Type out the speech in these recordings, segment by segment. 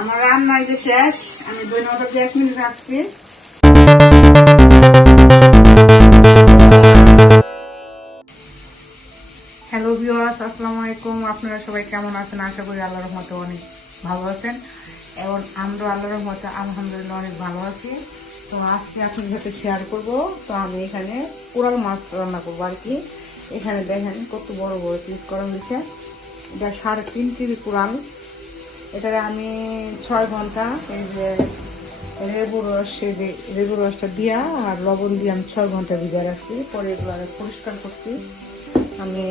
আমার রান্না যে শেষ, আমি ধন্যবাদ এক মিনিট রাখছি। হ্যালো ভিউয়ার্স আসসালামু আলাইকুম। আপনারা সবাই কেমন আছেন? আশা করি আল্লাহর রহমতে অনেক ভালো আছেন। এবং আমরা আল্লাহর রহমতে আলহামদুলিল্লাহ অনেক ভালো আছি। তো আজকে আপনাদের সাথে শেয়ার করব। তো আমি এখানে কোরাল মাছ রান্না করব আর কি। এখানে দেখেন কত বড় বড় পিস করা হয়েছে। এটা সাড়ে তিন কেজি কোরাল। এটাকে আমি ছয় ঘণ্টা এই যে লেবু রস লেবু রসটা দিয়া আর লবণ দিয়ে আমি ছয় ঘণ্টা ভিজা রাখছি। পরে এগুলো পরিষ্কার করছি। আমি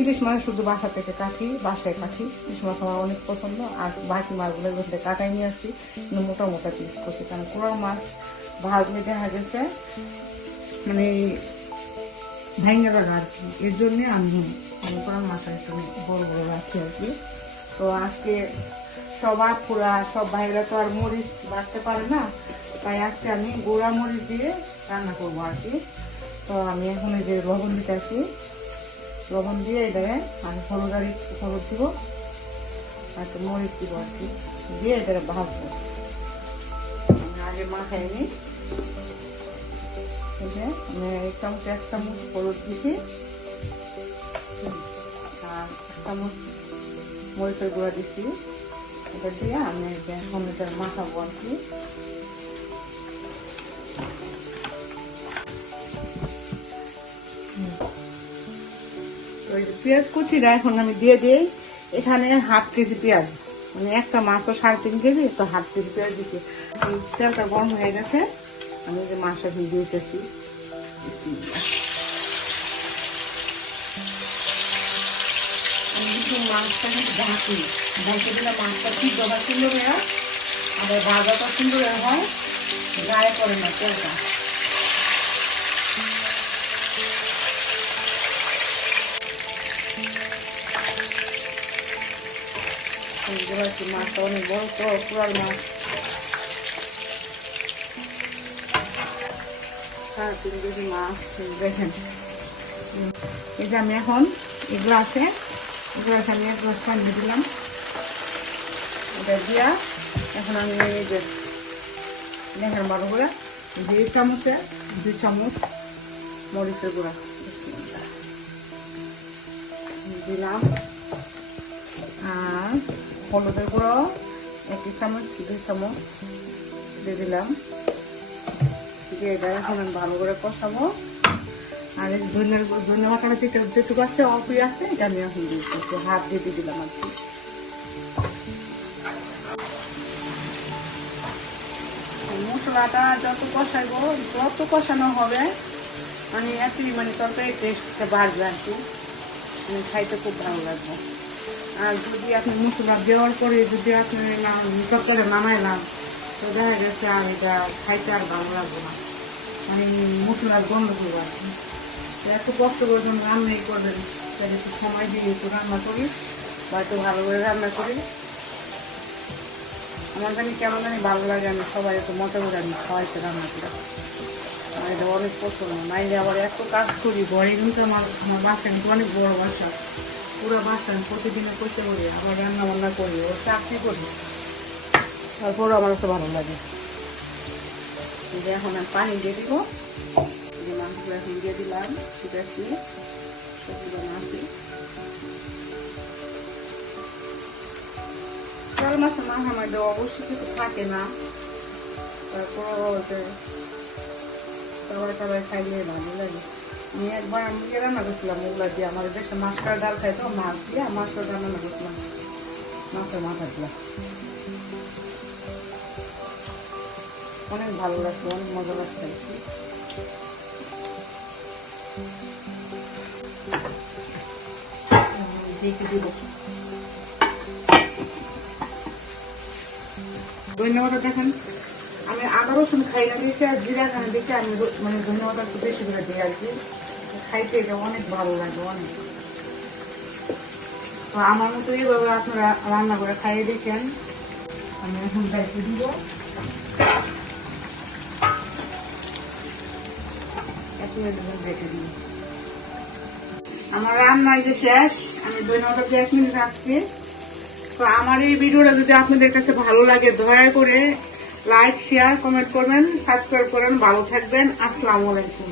ইলিশ মাছ শুধু বাসা থেকে কাটি, বাসায় কাটি। ইলিশ মাছ আমার অনেক পছন্দ। আর বাকি মাছগুলো এগুলো থেকে কাটাই নিয়ে আসছি। কিন্তু মোটা মোটা পিস করছি। কারণ কোরাল মাছ ভাজলে দেখা গেছে মানে ভেঙে গেল আর কি। এর জন্যে আমি কোরাল মাছটা একটু বড় বড় রাখছি আর কি। তো আজকে সবার পুরা, সব ভাইরা তো আর মরিচ বাড়তে পারে না, তাই আজকে আমি গোড়া মরিচ দিয়ে রান্না করব আর কি। তো আমি এখন এই যে লবণ দিতে আসি লবণ দিয়ে এটাকে আমি হলুদ আর হলুদ দিব, আর মরিচ দিব আর কি। দিয়ে এটাকে ভাজবো। আমি আগে মাখাই নিই আমি এক চামচ এক চামচ হলুদ দিছি। আর চামচ মরিচের গুঁড়া দিচ্ছি এটা দিয়ে আমি কি ওই যে পেঁয়াজ কুচিটা এখন আমি দিয়ে দিই। এখানে হাফ কেজি পেঁয়াজ। মানে একটা মাছ তো সাড়ে তিন কেজি, তো হাফ কেজি পেঁয়াজ এই তেলটা গরম হয়ে গেছে। আমি যে মাছটা দিয়ে দিতেছি। কিন্তু মাছটা কিন্তু ঢাকি। ঢাকি দিলে মাছটা সিদ্ধ হয় সুন্দর হয়ে আর ভাজাটা সুন্দর হয়ে হয়। গায়ে পড়ে না তেলটা। একটু মাছটা অনেক বড় তো পুরাল মাছ। সাড়ে তিন কেজি মাছ, দেখেন। যে আমি এখন এগুলো আছে এগুলো আছে আমি পানি দিলাম। এটা দিয়া এখন আমি এই যে বারো করে দুই চামচে, দুই চামচ মরিচের গুঁড়া। দিলাম। আর হলুদের গুঁড়ো এক চামচ, দুই চামচ দিয়ে দিলাম। দিয়ে এটা এখন ভালো করে কষাবো। আর ধনিয়ার ধনিয়া মাখাটা যেটা যেটুকু আছে, অল্পই আছে, এটা আমি এখন দিয়ে দিচ্ছি। হাত দিয়ে দিলাম আর মশলাটা যত কষাইবো, যত কষানো হবে মানে এতই মানে তরকারি টেস্টটা বাড়বে আর কি। মানে খাইতে খুব ভালো লাগবে। আর যদি আপনি মশলা দেওয়ার পরে যদি আপনি না তরকারি নামাইলাম, তো দেখা গেছে আর এটা খাইতে আর ভালো লাগবে না। মানে মশলার গন্ধ করব আর কি এত কষ্ট করে যখন রান্নাই করবেন তাহলে একটু সময় দিয়ে একটু রান্না করি বা একটু ভালো করে রান্না করি। আমার জানি কেমন জানি ভালো লাগে, আমি সবাই একটু মজা করে আমি খাওয়াইতে রান্না করি। আমার এটা অনেক পছন্দ। নাইলে আবার এত কাজ করি বড় কিন্তু আমার আমার বাসা কিন্তু অনেক বড় বাসা। পুরো বাসা আমি প্রতিদিনে করতে করি আবার রান্না বান্না করি ও চাকরি করি। তারপরও আমার তো ভালো লাগে। এখন আমি পানি দিয়ে দিব। যে মাংসগুলো এখন দিয়ে দিলাম, ঠিক আছে? সবগুলো মাছই চাল মাছের মাথা মধ্যে অবশ্যই কিছু থাকে না। তারপর সবাই সবাই খাইলে ভালো লাগে। আমি একবার আমি রান্না করছিলাম, ওগুলা দিয়ে আমার দেশে মাছটার ডাল খাইতো, মাছ দিয়ে মাছটার ডাল রান্না করছিলাম। মাছের মাথাগুলা অনেক ভালো লাগছে, অনেক মজা লাগছে। কি। দেখে ধন্যবাদ দেখেন আমি আদা রসুন খাই না দেখে আর জিরা খাই দেখে আমি মানে ধন্যবাদ একটু বেশি করে দিই আর কি। খাইতে এটা অনেক ভালো লাগে অনেক। তো আমার মতো এইভাবে আপনারা রান্না করে খাইয়ে দেখেন। আমি এখন দায়িত্ব দিব। এত রেখে দিই। আমার রান্না যে শেষ, আমি দুই নম্বর এক মিনিট রাখছি। তো আমার এই ভিডিওটা যদি আপনাদের কাছে ভালো লাগে, দয়া করে লাইক শেয়ার কমেন্ট করবেন সাবস্ক্রাইব করেন ভালো থাকবেন। আসসালামু আলাইকুম।